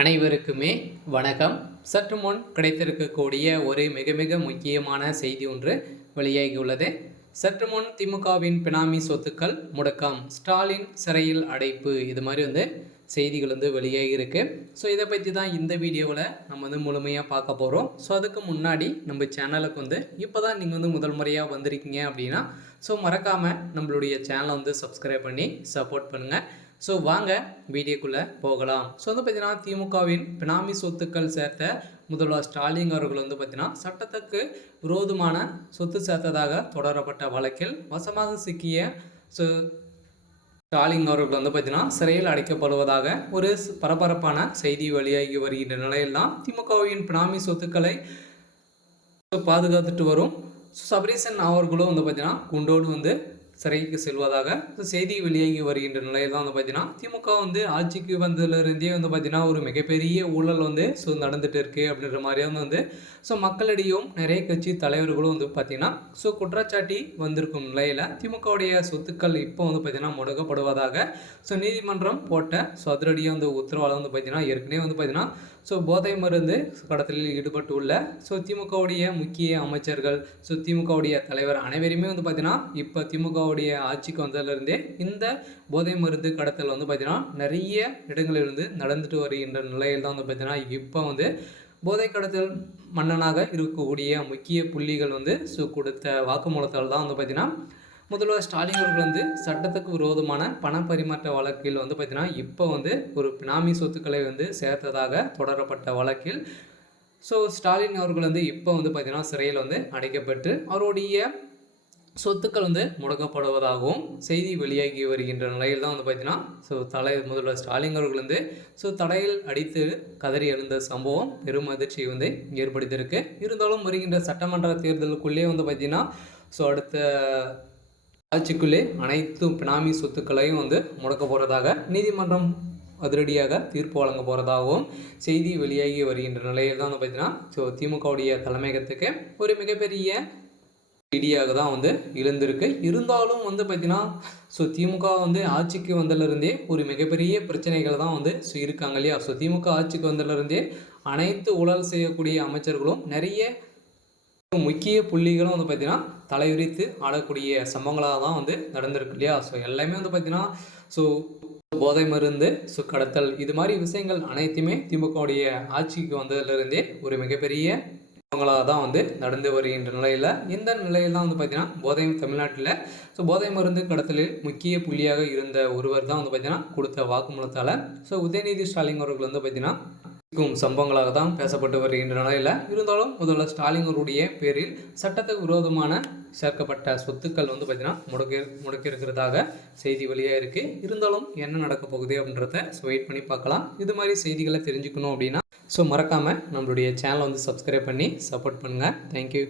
அனைவருக்குமே வணக்கம். சற்று முன் கிடைத்திருக்கக்கூடிய ஒரு மிக மிக முக்கியமான செய்தி ஒன்று வெளியாகியுள்ளது. சற்று முன் திமுகவின் பினாமி சொத்துக்கள் முடக்கம், ஸ்டாலின் சிறையில் அடைப்பு, இது மாதிரி செய்திகள் வெளியாகி இருக்கு. ஸோ இதை பற்றி தான் இந்த வீடியோவில் நம்ம முழுமையாக பார்க்க போகிறோம். ஸோ அதுக்கு முன்னாடி நம்ம சேனலுக்கு இப்போ தான் நீங்கள் முதல் முறையாக வந்திருக்கீங்க அப்படின்னா ஸோ மறக்காமல் நம்மளுடைய சேனலை சப்ஸ்கிரைப் பண்ணி சப்போர்ட் பண்ணுங்கள். ஸோ வாங்க வீடியோக்குள்ளே போகலாம். ஸோ பார்த்தீங்கன்னா திமுகவின் பினாமி சொத்துக்கள் சேர்த்த முதல்வர் ஸ்டாலின் அவர்கள் பார்த்தீங்கன்னா சட்டத்துக்கு விரோதமான சொத்து சேர்த்ததாக தொடரப்பட்ட வழக்கில் வசமாக சிக்கிய ஸ்டாலின் அவர்கள் பார்த்தீங்கன்னா சிறையில் அடைக்கப்படுவதாக ஒரு பரபரப்பான செய்தி வெளியாகி வருகின்ற நிலையில்தான் திமுகவின் பினாமி சொத்துக்களை பாதுகாத்துட்டு வரும் சபரீசன் அவர்களும் பார்த்தீங்கன்னா குண்டோடு சிறைக்கு செல்வதாக செய்தி வெளியாகி வருகின்ற நிலையில் தான் பார்த்தீங்கன்னா திமுக ஆட்சிக்கு வந்ததுலேருந்தே பார்த்தீங்கன்னா ஒரு மிகப்பெரிய ஊழல் நடந்துட்டு இருக்கு அப்படின்ற மாதிரியே ஸோ மக்களிடையும் நிறைய கட்சி தலைவர்களும் பார்த்தீங்கன்னா ஸோ குற்றச்சாட்டி வந்திருக்கும் நிலையில் திமுகவுடைய சொத்துக்கள் இப்போ பார்த்தீங்கன்னா முடக்கப்படுவதாக ஸோ நீதிமன்றம் போட்ட ஸோ அதிரடியாக உத்தரவாதம் பார்த்தீங்கன்னா ஏற்கனவே பார்த்தீங்கன்னா ஸோ போதை மருந்து கடத்தலில் ஈடுபட்டுள்ள ஸோ திமுகவுடைய முக்கிய அமைச்சர்கள் ஸோ திமுகவுடைய தலைவர் அனைவருமே பார்த்தீங்கன்னா இப்போ திமுகவுடைய ஆட்சிக்கு வந்ததுலேருந்தே இந்த போதை மருந்து கடத்தல் பார்த்தீங்கன்னா நிறைய இடங்களிலிருந்து நடந்துட்டு வருகின்ற நிலையில் தான் பார்த்தீங்கன்னா இப்போ போதை கடத்தல் மன்னனாக இருக்கக்கூடிய முக்கிய புள்ளிகள் ஸோ கொடுத்த வாக்குமூலத்தால் தான் பார்த்தீங்கன்னா முதல்வர் ஸ்டாலின் அவர்கள் சட்டத்துக்கு விரோதமான பண பரிமாற்ற வழக்கில் பார்த்தீங்கன்னா இப்போ ஒரு பினாமி சொத்துக்களை சேர்த்ததாக தொடரப்பட்ட வழக்கில் ஸோ ஸ்டாலின் அவர்கள் இப்போ பார்த்தீங்கன்னா சிறையில் அடைக்கப்பட்டு அவருடைய சொத்துக்கள் முடக்கப்படுவதாகவும் செய்தி வெளியாகி வருகின்ற நிலையில் தான் பார்த்தீங்கன்னா ஸோ முதல்வர் ஸ்டாலின் அவர்கள் ஸோ தடையில் அடித்து கதறி எழுந்த சம்பவம் பெரும் அதிர்ச்சியை ஏற்படுத்தியிருக்கு. இருந்தாலும் வருகின்ற சட்டமன்ற தேர்தலுக்குள்ளே பார்த்தீங்கன்னா ஸோ அடுத்த ஆட்சிக்குள்ளே அனைத்து பினாமி சொத்துக்களையும் முடக்க போகிறதாக நீதிமன்றம் அதிரடியாக தீர்ப்பு வழங்க போகிறதாகவும் செய்தி வெளியாகி வருகின்ற நிலையில் தான் பார்த்தீங்கன்னா ஸோ திமுகவுடைய தலைமையகத்துக்கு ஒரு மிகப்பெரிய இடியாக தான் எழுந்திருக்கு. இருந்தாலும் பார்த்தீங்கன்னா ஸோ திமுக ஆட்சிக்கு வந்ததுலேருந்தே ஒரு மிகப்பெரிய பிரச்சனைகள் தான் ஸோ இருக்காங்க இல்லையா. ஸோ திமுக ஆட்சிக்கு வந்ததுலேருந்தே அனைத்து ஊழல் செய்யக்கூடிய அமைச்சர்களும் நிறைய முக்கிய புள்ளிகளும் பார்த்தீங்கன்னா தலைவிரித்து ஆடக்கூடிய சம்பவங்களாக தான் நடந்திருக்கு இல்லையா. ஸோ எல்லாமே பார்த்தீங்கன்னா ஸோ போதை மருந்து ஸோ கடத்தல் இது மாதிரி விஷயங்கள் அனைத்துமே திமுகவுடைய ஆட்சிக்கு வந்ததுலேருந்தே ஒரு மிகப்பெரிய சம்பவங்களாக தான் நடந்து வருகின்ற நிலையில் இந்த நிலையில் தான் பார்த்தீங்கன்னா போதை தமிழ்நாட்டில் ஸோ போதை மருந்து கடத்தலில் முக்கிய புள்ளியாக இருந்த ஒருவர் தான் பார்த்தீங்கன்னா கொடுத்த வாக்குமூலத்தால் ஸோ உதயநிதி ஸ்டாலின் அவர்கள் பார்த்தீங்கன்னா சம்பவங்களாக தான் பேசப்பட்டு வருகின்ற நிலையில் இருந்தாலும் முதல்வர் ஸ்டாலின் அவருடைய பேரில் சட்டத்துக்கு விரோதமான சேர்க்கப்பட்ட சொத்துக்கள் பார்த்தீங்கன்னா முடக்கியிருக்கிறதாக செய்தி வழியாக இருக்குது. இருந்தாலும் என்ன நடக்க போகுது அப்படின்றத ஸோ வெயிட் பண்ணி பார்க்கலாம். இது மாதிரி செய்திகளை தெரிஞ்சுக்கணும் அப்படின்னா ஸோ மறக்காமல் நம்மளுடைய சேனலை சப்ஸ்கிரைப் பண்ணி சப்போர்ட் பண்ணுங்கள். தேங்க்யூ.